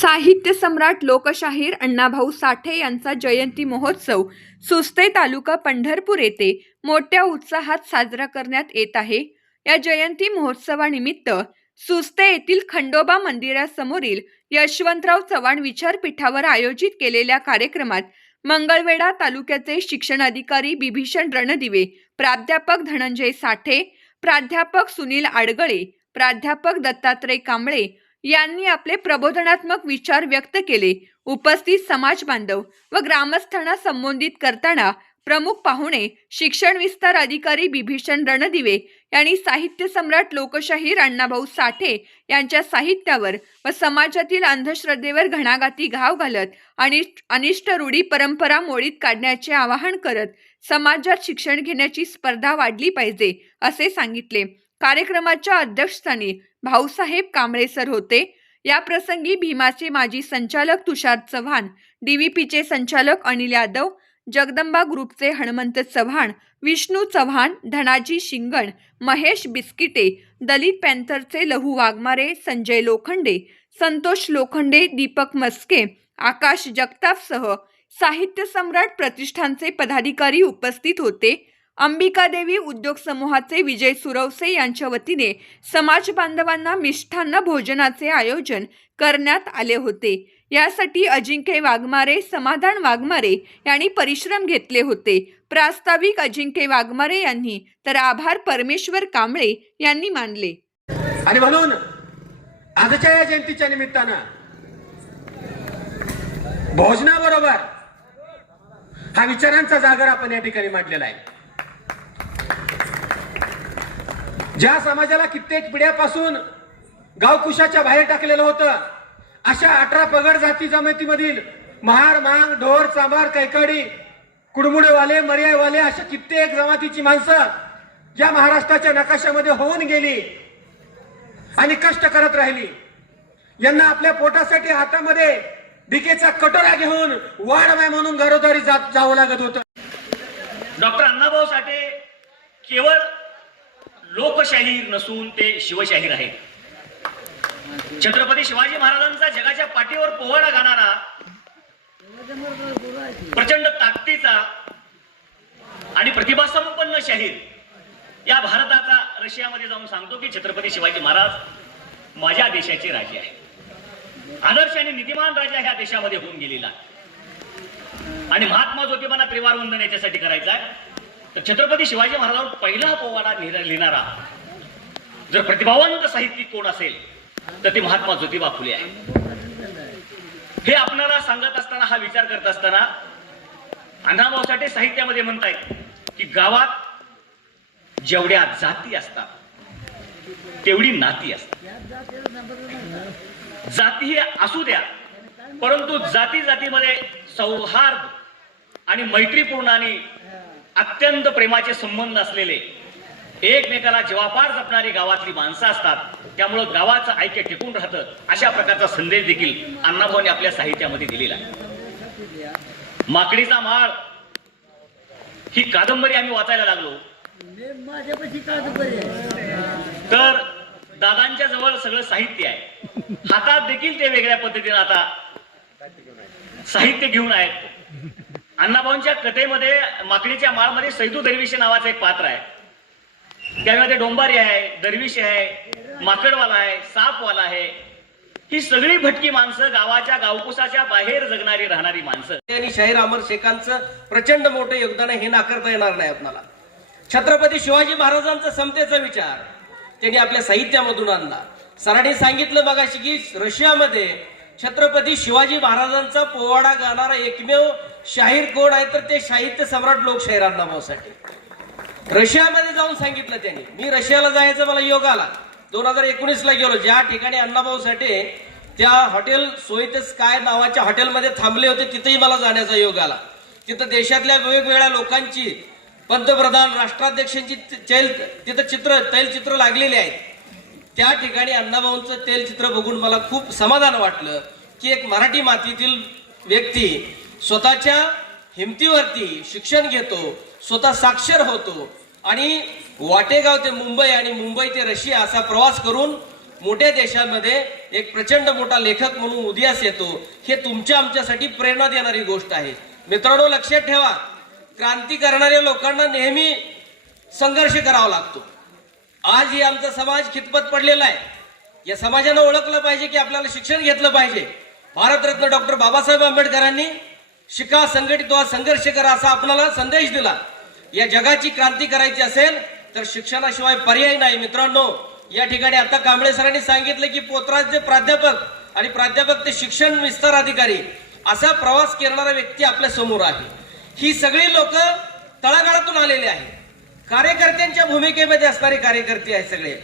साहित्य सम्राट लोकशाहीर अण्णाभाऊ साठे यांचा जयंती महोत्सव सुस्ते तालुका पंढरपूर येथे मोठ्या उत्साहात साजरा करण्यात येत आहे. या जयंती महोत्सवानिमित्त सुस्ते येथील खंडोबा मंदिरासमोरील यशवंतराव चव्हाण विचारपीठावर आयोजित केलेल्या कार्यक्रमात मंगळवेढा तालुक्याचे शिक्षण अधिकारी बिभीषण रणदिवे प्राध्यापक धनंजय साठे प्राध्यापक सुनील आडगळे प्राध्यापक दत्तात्रय कांबळे यांनी आपले प्रबोधनात्मक विचार व्यक्त केले. उपस्थित समाज बांधव व ग्रामस्थांना संबोधित करताना प्रमुख पाहुणे शिक्षण विस्तार अधिकारी बिभीषण रणदिवे यांनी साहित्य सम्राट लोकशाहीर अण्णाभाऊ साठे यांच्या साहित्यावर व समाजातील अंधश्रद्धेवर घणाघाती घाव घालत आणि अनिष्ट रूढी परंपरा मोडीत काढण्याचे आवाहन करत समाजात शिक्षण घेण्याची स्पर्धा वाढली पाहिजे असे सांगितले. कार्यक्रमाच्या अध्यक्षस्थानी भाऊसाहेब कांबळे सर होते. या प्रसंगी भीमाचे माजी संचालक तुषार चव्हाण डीव्हीपीचे संचालक अनिल यादव जगदंबा ग्रुपचे हनुमंत चव्हाण विष्णू चव्हाण धनाजी शिंगण महेश बिस्किटे दलित पॅन्थरचे लहू वाघमारे संजय लोखंडे संतोष लोखंडे दीपक मस्के आकाश जगतापसह साहित्य सम्राट प्रतिष्ठानचे पदाधिकारी उपस्थित होते. अंबिकादेवी उद्योग समूहाचे विजय सुरवसे यांच्या वतीने समाज बांधवांना मिष्ठान्न भोजनाचे आयोजन करण्यात आले होते. यासाठी अजिंक्य वाघमारे समाधान वाघमारे यांनी परिश्रम घेतले होते. प्रास्ताविक अजिंक्य वाघमारे यांनी तर आभार परमेश्वर कांबळे यांनी मानले. आणि म्हणून आजच्या या जयंतीच्या निमित्तानं भोजनाबरोबर हा विचारांचा जागर आपण या ठिकाणी मांडलेला आहे. ज्या समाजाला कित्येक पिढ्यापासून गावकुशाच्या बाहेर टाकलेलं होतं अशा अठरा पगड जाती जमातीमधील महार मांग ढोर चांभार कैकडी कुडमुडेवाले मर्यायवाले अशा कित्येक जमातीची माणसं ज्या महाराष्ट्राच्या नकाशामध्ये होऊन गेली आणि कष्ट करत राहिली. यांना आपल्या पोटासाठी हातामध्ये भिकेचा कटोरा घेऊन वाढवाय म्हणून घरोघरी जात जावं लागत होतं. डॉक्टर अण्णाभाऊ साठे केवळ लोकशाहीर नसून ते शिवशाहीर आहेत. छत्रपती शिवाजी महाराजांचा जगाच्या पाठीवर पोवाडा गाणारा प्रचंड ताकदीचा आणि प्रतिभासंपन्न शाहीर या भारताचा रशियामध्ये जाऊन सांगतो की छत्रपती शिवाजी महाराज माझ्या देशाचे राजे आहे आदर्श आणि नीतिमान राजा ह्या देशामध्ये होऊन गेलेला आणि महात्मा ज्योतिबांना त्रिवार वंदन याच्यासाठी करायचा आहे. छत्रपती शिवाजी महाराजांवर पहिला पोवाडा लिहिणारा. जर प्रतिभावंत साहित्यिक कोण असेल तर ते महात्मा ज्योतिबा फुले आहे हे आपणाला सांगत असताना हा विचार करत असताना अण्णाभाऊ साठे साहित्यामध्ये म्हणतायत की गावात जेवढ्या जाती असतात तेवढी नाती असतात. जाती हे असू द्या परंतु जाती जातीमध्ये सौहार्द आणि मैत्रीपूर्ण आणि अत्यंत प्रेमाचे संबंध असलेले एकमेकाला जीवापार जपणारी गावातली माणसं असतात. त्यामुळं गावाचं ऐक्य टिकून राहतं अशा प्रकारचा संदेश देखील अण्णाभाऊने आपल्या साहित्यामध्ये दिलेला आहे. माकडीचा माळ ही कादंबरी आम्ही वाचायला लागलो. माझ्यापाशी कादंबरी तर दादांच्या जवळ सगळं साहित्य आहे. हातात देखील ते वेगळ्या पद्धतीने आता साहित्य घेऊन आहेत. अण्णाभाऊंच्या कथेमध्ये माकडीच्या माळमध्ये सैदू दरविशे नावाचं एक पात्र आहे. त्यामध्ये डोंबारी आहे दरविशे आहे माकडवाला आहे सापवाला आहे. ही सगळी भटकी माणसं गावाच्या गावकुसाच्या बाहेर जगणारी राहणारी माणसं. आणि शाहीर अमर शेखांचं प्रचंड मोठं योगदान आहे हे नाकारता येणार नाही आपल्याला. छत्रपती शिवाजी महाराजांचा समतेचा विचार त्यांनी आपल्या साहित्यामधून आणला. सरांनी सांगितलं मगाशी की रशियामध्ये छत्रपती शिवाजी महाराजांचा पोवाडा गाणारा एकमेव शाहीर कोण आहे तर ते साहित्य सम्राट लोकशाहीर अण्णाभाऊसाठी रशियामध्ये जाऊन सांगितलं त्यांनी. मी रशियाला जायचं मला योग आला. दोन हजार एकोणीस ला गेलो. ज्या ठिकाणी अण्णाभाऊ साठे त्या हॉटेल सोयत स्काय नावाच्या हॉटेलमध्ये थांबले होते तिथेही मला जाण्याचा योग आला. तिथं देशातल्या वेगवेगळ्या लोकांची पंतप्रधान राष्ट्राध्यक्षांची चैल तिथं चित्र तैलचित्र लागलेली आहेत. त्या ठिकाणी अण्णाभाऊंचं तेलचित्र बघून मला खूप समाधान वाटलं की एक मराठी मातीतील व्यक्ती स्वतःच्या हिमतीवरती शिक्षण घेतो स्वतः साक्षर होतो. आणि वाटेगाव ते मुंबई आणि मुंबई ते रशिया असा प्रवास करून मोठ्या देशामध्ये एक प्रचंड मोठा लेखक म्हणून उदयास येतो हे तुमच्या आमच्यासाठी प्रेरणा देणारी गोष्ट आहे. मित्रांनो लक्षात ठेवा क्रांती करणाऱ्या लोकांना नेहमी संघर्ष करावा लागतो. आज हे आमचा समाज खितपत पडलेला आहे. या समाजानं ओळखलं पाहिजे की आपल्याला शिक्षण घेतलं पाहिजे. भारतरत्न डॉक्टर बाबासाहेब आंबेडकरांनी शिका संघटित व्हा संघर्ष करा असा आपल्याला संदेश दिला. या जगाची क्रांती करायची असेल तर शिक्षणाशिवाय पर्याय नाही. मित्रांनो या ठिकाणी आता कांबळे सरांनी सांगितलं की पोत्राचे प्राध्यापक आणि प्राध्यापक ते शिक्षण विस्तार अधिकारी असा प्रवास करणारा व्यक्ती आपल्यासमोर आहे. ही सगळी लोक तळागाळातून आलेली आहेत. कार्यकर्त्यांच्या भूमिकेमध्ये असणारे कार्यकर्ते आहेत सगळे.